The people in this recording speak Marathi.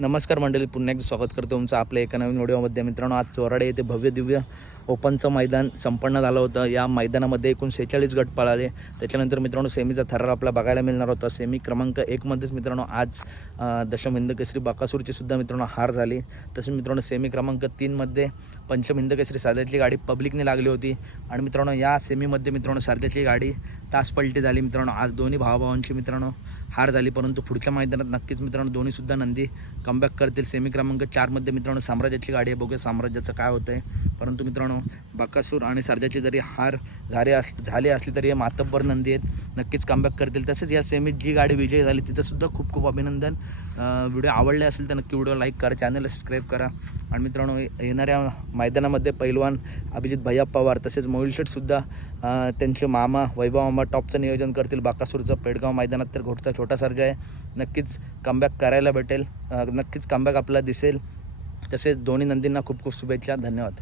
नमस्कार मंडळी पुन्हा एकदा स्वागत करतो तुमचं आपल्या एका नवीन व्हिडिओमध्ये मित्रांनो आज चोराडे येथे भव्य दिव्य ओपनचं मैदान संपन्न झालं होतं. या मैदानामध्ये एकूण सेहेचाळीस गट पळाले. त्याच्यानंतर मित्रांनो सेमीचा थरार आपला बघायला मिळणार होता. सेमी क्रमांक एकमध्येच मित्रांनो आज अं, दशम हिंद केसरी बाकासूरची सुद्धा मित्रांनो हार झाली. तसेच मित्रांनो सेमी क्रमांक तीनमध्ये पंचम हिंद केसरी साध्याची गाडी पब्लिकने लागली होती. आणि मित्रांनो या सेमीमध्ये मित्रांनो साध्याची गाडी तास पलटी झाली मित्रांनो. आज दोन्ही भावाभावांची मित्रांनो हार झाली परंतु पुढच्या मैदानात नक्कीच मित्रांनो दोन्ही सुद्धा नंदी कमबॅक करतील. सेमी क्रमांक चारमध्ये मित्रांनो साम्राज्याची गाडी आहे. बघूया साम्राज्याचं काय होतं आहे परंतु मित्रांनो बाकासूर आणि सर्जाची जरी हार झाले अस झाले असली तरी हे मातब्बर नंदी आहेत. नक्कीच कमबॅक करतील. तसेच या सेमीत जी गाडी विजयी झाली तिथंसुद्धा खूप खूप अभिनंदन. व्हिडिओ आवडले असेल तर नक्की व्हिडिओ लाईक करा चॅनलला सबस्क्राईब करा. आणि मित्रांनो येणाऱ्या मैदानामध्ये पैलवान अभिजित भैया पवार तसेच मोहिलशेठसुद्धा त्यांचे मामा वैभव मामा टॉपचं नियोजन करतील. बाकासूरचं पेडगाव मैदानात तर घोटचा छोटा सर्जा आहे. नक्कीच कमबॅक करायला भेटेल. नक्कीच कमबॅक आपला दिसेल. तसेच दोन्ही नंदींना खूप खूप शुभेच्छा. धन्यवाद.